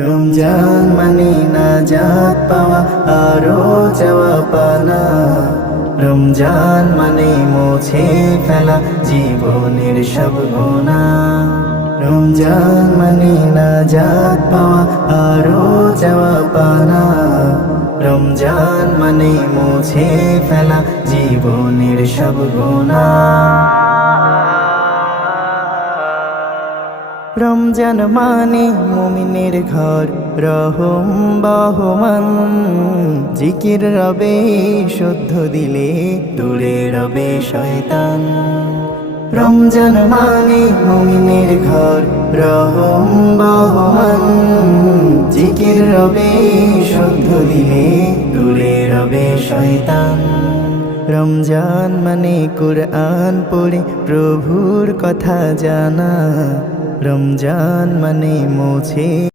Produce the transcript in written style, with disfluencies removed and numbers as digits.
রমজান মানে নাজাত পাওয়া আরো যাওয়া পানা। রমজান মানে মুছে ফেলা জীবনের সব গুনাহ। রমজান মানে নাজাত পাওয়া আরো যাওয়া পানা। রমজান মানে মুছে ফেলা জীবনের সব গুনাহ। রমজান মানে মুমিনের ঘর, রহম বহমান। জিকির রবে শুদ্ধ দিলে দূরে রবে শয়তান। রমজান মানে মুমিনের ঘর, রহম বহমান। জিকির রবে শুদ্ধ দিলে দূরে রবে শয়তান। রমজান মানে কুরআন পড়ে প্রভুর কথা জানা। রমজান মানে মুছে